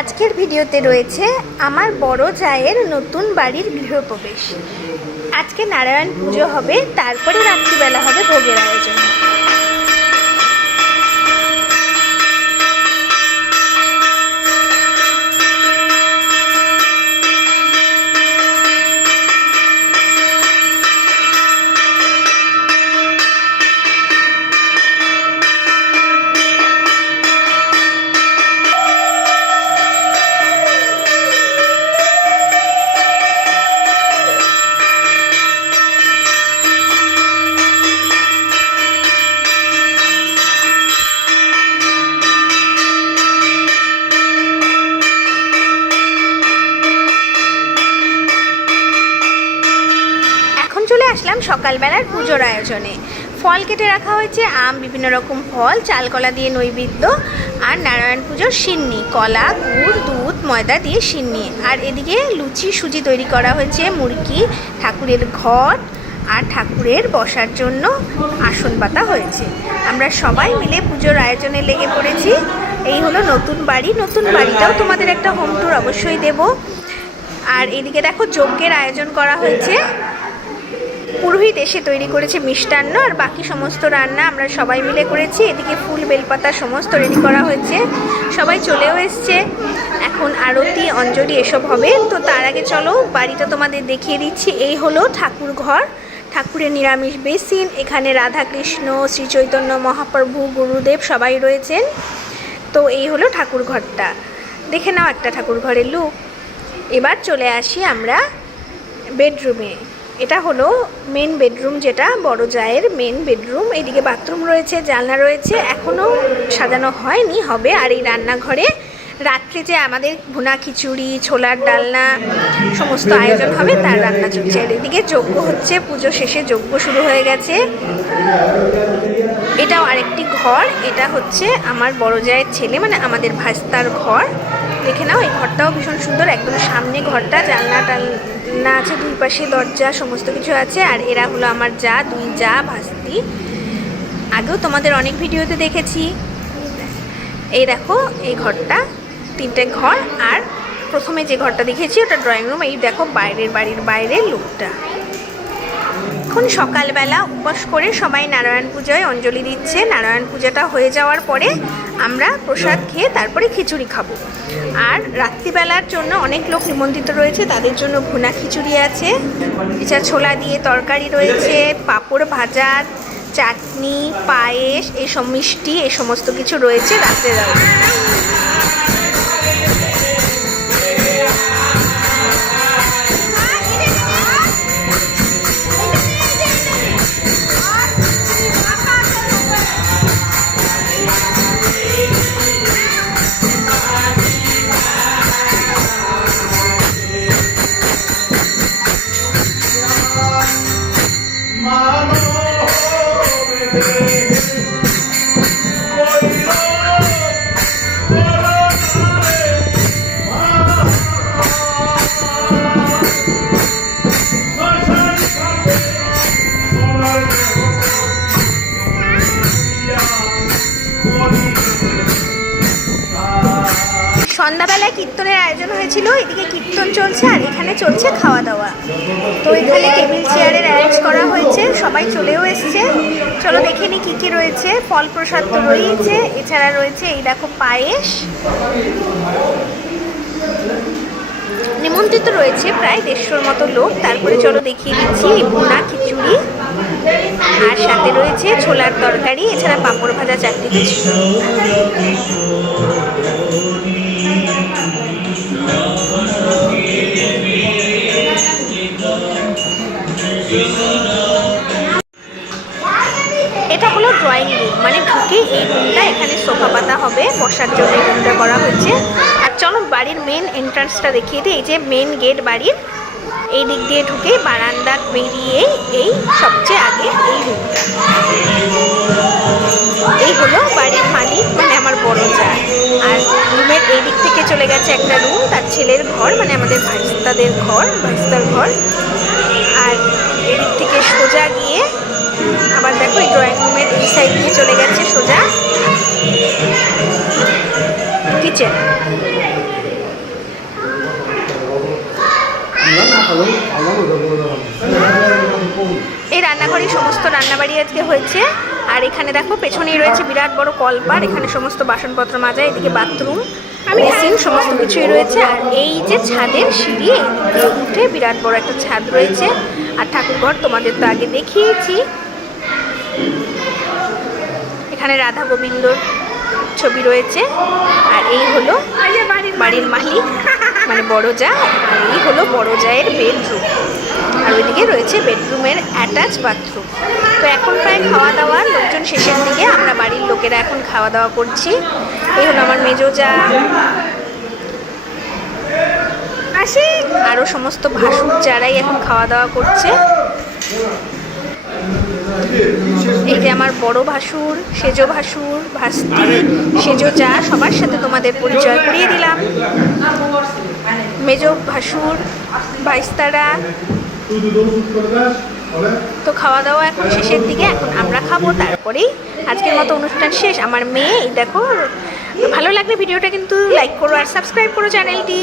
আজকের ভিডিওতে রয়েছে আমার বড় জায়ের নতুন বাড়ির গৃহপ্রবেশ। আজকে নারায়ণ পুজো হবে, তারপরে রাত্রিবেলা হবে ভোগের আয়োজন। চলে আসলাম সকালবেলার পুজোর আয়োজনে। ফল কেটে রাখা হয়েছে, আম, বিভিন্ন রকম ফল, চালকলা দিয়ে নৈবেদ্য, আর নারায়ণ পুজোর সিন্নি, কলা, গুড়, দুধ, ময়দা দিয়ে সিন্নি। আর এদিকে লুচি সুজি তৈরি করা হয়েছে, মুরগি, ঠাকুরের ঘট আর ঠাকুরের বসার জন্য আসন পাতা হয়েছে। আমরা সবাই মিলে পুজোর আয়োজনে লেগে পড়েছি। এই হলো নতুন বাড়ি। নতুন বাড়িটাও তোমাদের একটা হোম ট্যুর অবশ্যই দেব। আর এদিকে দেখো যজ্ঞের আয়োজন করা হয়েছে। পুরোহিত এসে তৈরি করেছে মিষ্টান্ন, আর বাকি সমস্ত রান্না আমরা সবাই মিলে করেছি। এদিকে ফুল বেলপাতা সমস্ত রেডি করা হয়েছে, সবাই চলেও এসছে। এখন আরতি, অঞ্জলি এসব হবে। তো তার আগে চলো বাড়িটা তোমাদের দেখিয়ে দিচ্ছি। এই হলো ঠাকুর ঘর, ঠাকুরের নিরামিষ বেসিন। এখানে রাধা কৃষ্ণ, শ্রী চৈতন্য মহাপ্রভু, গুরুদেব সবাই রয়েছেন। তো এই হলো ঠাকুর ঘরটা, দেখে নাও একটা ঠাকুর ঘরের লুক। এবার চলে আসি আমরা বেডরুমে। এটা হলো মেন বেডরুম, যেটা বড় জায়ের মেন বেডরুম। এইদিকে বাথরুম রয়েছে, জানলা রয়েছে, এখনও সাজানো হয়নি, হবে। আর এই রান্নাঘরে রাত্রে যে আমাদের ভুনা খিচুড়ি, ছোলার ডালনা সমস্ত আয়োজন হবে, তার রান্না চলছে। আর এদিকে যজ্ঞ হচ্ছে, পুজো শেষে যজ্ঞ শুরু হয়ে গেছে। এটাও আরেকটি ঘর। এটা হচ্ছে আমার বড় জায়ের ছেলে, মানে আমাদের ভাস্তার ঘর। দেখে নাও, এই ঘরটাও ভীষণ সুন্দর। একদম সামনে ঘরটা, জানলা টালনা আছে, দুই পাশে দরজা সমস্ত কিছু আছে। আর এরা হলো আমার যা, দুই যা ভাস্তি। আগেও তোমাদের অনেক ভিডিওতে দেখেছি। এই দেখো, এই ঘরটা, তিনটে ঘর। আর প্রথমে যে ঘরটা দেখেছি ওটা ড্রয়িং রুম। এই দেখো বাইরের, বাড়ির বাইরের লুকটা। এখন সকালবেলা উপবাস করে সবাই নারায়ণ পূজায় অঞ্জলি দিচ্ছে। নারায়ণ পূজাটা হয়ে যাওয়ার পরে আমরা প্রসাদ খেয়ে তারপরে খিচুড়ি খাবো। আর রাত্রিবেলার জন্য অনেক লোক নিমন্ত্রিত রয়েছে, তাদের জন্য ভুনা খিচুড়ি আছে, এছাড়া ছোলা দিয়ে তরকারি রয়েছে, পাঁপড় ভাজা, চাটনি, পায়েস, এইসব মিষ্টি, এই সমস্ত কিছু রয়েছে রাত্রেবেলা। সন্ধ্যাবেলায় কীর্তনের আয়োজন হয়েছিল, এদিকে কীর্তন চলছে আর এখানে চলছে খাওয়া দাওয়া। তো এখানে টেবিল চেয়ারের অ্যারেঞ্জ করা হয়েছে, সবাই চলেও এসছে। চলো দেখে নি কী কী রয়েছে। ফল প্রসাদ তো রয়েছে, এছাড়া রয়েছে এই দেখো পায়েস। নিমন্ত্রিত রয়েছে প্রায় 150 মতো লোক। তারপরে চলো দেখিয়ে দিচ্ছি ভুনা খিচুড়ি, আর সাথে রয়েছে ছোলার তরকারি, এছাড়া পাঁপড় ভাজা, চাটনি। এটা হলো ড্রয়িং রুম, মানে ঢুকে এই রুমটা, এখানে সোফা পাতা হবে, বসার জন্য এই রুমটা করা হয়েছে। আর চলো বাড়ির মেন এন্ট্রান্সটা দেখিয়ে দিই। এই যে মেন গেট বাড়ির, এই দিক দিয়ে ঢুকে বারান্দা বেরিয়ে এই সবচেয়ে আগে এই রুমটা। এই হলো বাড়ির মালিক, মানে আমার বড় জা। আর রুমের এই দিক থেকে চলে গেছে একটা রুম, তার ছেলের ঘর, মানে আমাদের ভাইস্তাদের ঘর, ভাইস্তার ঘর। আর এদিক থেকে সোজা গিয়ে আবার দেখো এই ড্রয়িং রুমের এই সাইড দিয়ে চলে গেছে সোজা কিচেন। এই রান্নাঘরে সমস্ত রান্নাবাড়ি আজকে হয়েছে। আর এখানে দেখো পেছনেই রয়েছে বিরাট বড় কলপার, এখানে সমস্ত বাসনপত্র মাজা, এদিকে বাথরুম, বেসিন সমস্ত কিছুই রয়েছে। আর এই যে ছাদের সিঁড়ি উঠে বিরাট বড় একটা ছাদ রয়েছে। আর ঠাকুরঘর তোমাদের তো আগে দেখিয়েছি। এখানে রাধা গোবিন্দর ছবি রয়েছে। আর এই হলো বাড়ির মালিক, মানে বড় জা। আর এই হলো বড় জায়ের বেডরুম। আর ওইদিকে রয়েছে বেডরুমের অ্যাটাচ বাথরুম। তো এখন প্রায় খাওয়া দাওয়ার লোকজন শেষের দিকে, আমরা বাড়ির লোকেরা এখন খাওয়া দাওয়া করছি। এই হলো আমার মেজো জা, আসে আরও সমস্ত ভাসুর যারাই এখন খাওয়া দাওয়া করছে। এই যে আমার বড় ভাসুর, সেজো ভাসুর, ভাস্তি, সেজো জা, সবার সাথে তোমাদের পরিচয় করিয়ে দিলাম। মেজো ভাসুর, ভাইস্তারা। তো খাওয়া দাওয়া এখন শেষের দিকে, এখন আমরা খাবো, তারপরেই আজকের মতো অনুষ্ঠান শেষ। আমার মেয়ে এই দেখো। ভালো লাগলে ভিডিওটা কিন্তু লাইক করো আর সাবস্ক্রাইব করো চ্যানেলটি।